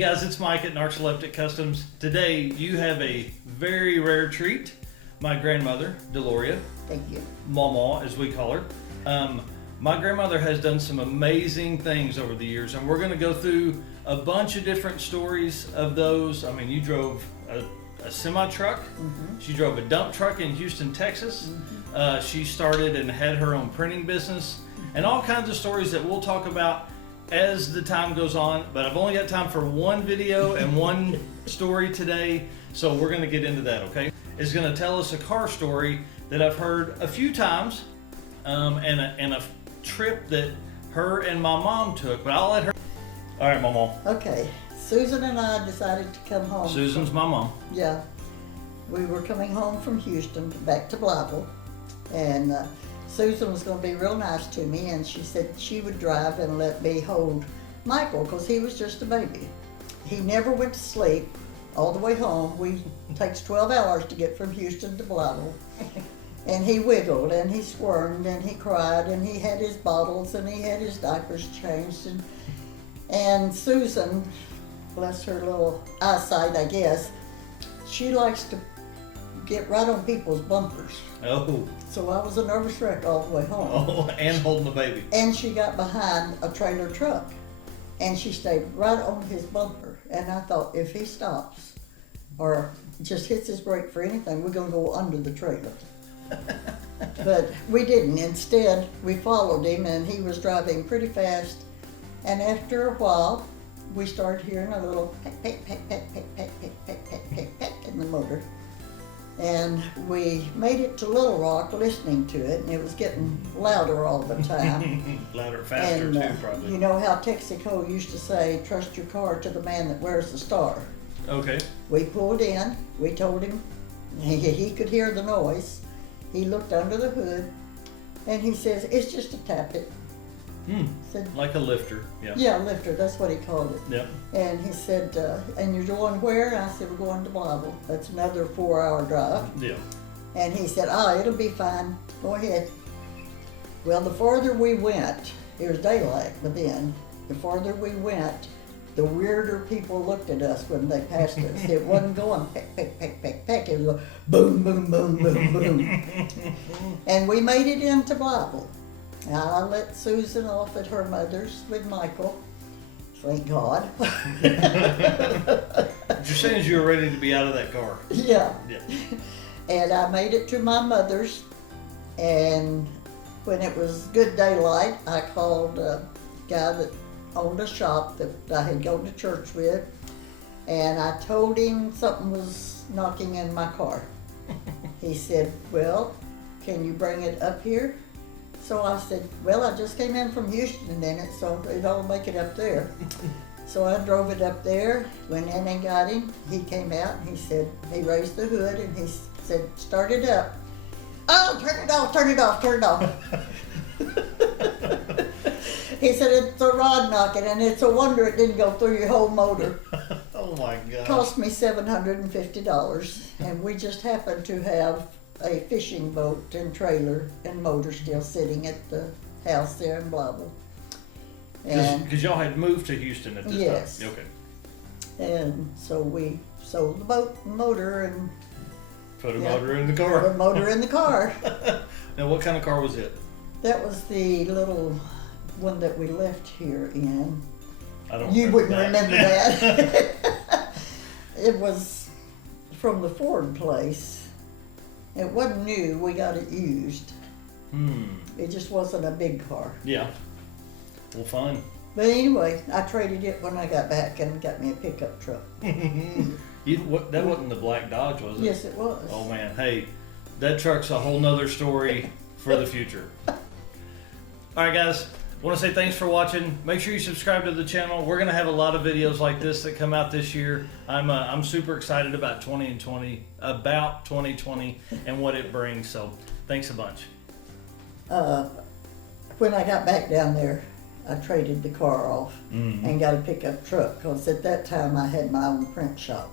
Hey guys, it's Mike at Narcoleptic Customs. Today you have a very rare treat. My grandmother, Deloria, Thank you. Mawmaw as we call her. My grandmother has done some amazing things over the years, and we're going to go through a bunch of different stories of those. I mean, you drove a semi-truck. Mm-hmm. She drove a dump truck in Houston, Texas. She started and had her own printing business, and all kinds of stories that we'll talk about as the time goes on. But I've only got time for one video and one story today, so we're going to get into that, okay? It's going to tell us a car story that I've heard a few times, and a trip that her and my mom took, but I'll let her. All right, Mawmaw. Okay, Susan and I decided to come home. Susan's my mom. Yeah, we were coming home from Houston back to Blytheville, and Susan was going to be real nice to me, and she said she would drive and let me hold Michael because he was just a baby. He never went to sleep all the way home. It takes 12 hours to get from Houston to Blytheville. And he wiggled and he squirmed and he cried and he had his bottles and he had his diapers changed. And Susan, bless her little eyesight, I guess, she likes to get right on people's bumpers. Oh. So I was a nervous wreck all the way home. Oh, and holding the baby. And she got behind a trailer truck and she stayed right on his bumper. And I thought, if he stops or just hits his brake for anything, we're going to go under the trailer. But we didn't. Instead, we followed him and he was driving pretty fast. And after a while, we started hearing a little peck, peck, peck, peck, peck, peck, peck, peck, peck, peck, peck in the motor. And we made it to Little Rock listening to it, and it was getting louder all the time. Louder, faster And too, probably. you know how Texaco used to say, trust your car to the man that wears the star. Okay. We pulled in, we told him he could hear the noise. He looked under the hood, and he says, it's just a tappet. Said, Like a lifter. Yeah. yeah, lifter, that's what he called it. Yep. And he said, and you're going where? And I said, we're going to Blytheville. That's another 4-hour drive. Yeah. And he said, it'll be fine, go ahead. Well, the farther we went, it was daylight, but then, the farther we went, the weirder people looked at us when they passed us. It wasn't going peck, peck, peck, peck, peck. It was going boom, boom, boom, boom, boom. And we made it into Blytheville. I let Susan off at her mother's with Michael. Thank God. What you're saying is you were ready to be out of that car. Yeah. Yeah. And I made it to my mother's, and when it was good daylight, I called a guy that owned a shop that I had gone to church with, and I told him something was knocking in my car. He said, well, can you bring it up here? So I said, well, I just came in from Houston in it, so it'll make it up there. So I drove it up there, went in and got him. He came out and he said, he raised the hood and he said, start it up. Oh, turn it off, turn it off, turn it off. He said, it's a rod knocking, and it's a wonder it didn't go through your whole motor. Oh my God. Cost me $750, and we just happened to have a fishing boat and trailer and motor still sitting at the house there in Blytheville. And Because y'all had moved to Houston at this Yes. time. Okay. And so we sold the boat and motor and Put a Yeah. motor in the put car. a motor in the car. Now, what kind of car was it? That was the little one that we left here in. I don't You wouldn't that. remember that. It was from the Ford place. It wasn't new, we got it used. It just wasn't a big car. Yeah. Well, fun. But anyway, I traded it when I got back and got me a pickup truck. That wasn't the black Dodge, was it? Yes, it was. Oh man, hey, that truck's a whole nother story for the future. All right, guys. Want to say thanks for watching. Make sure you subscribe to the channel. We're gonna have a lot of videos like this that come out this year. I'm super excited about 2020 and what it brings. So thanks a bunch. When I got back down there, I traded the car off and got a pickup truck because at that time I had my own print shop.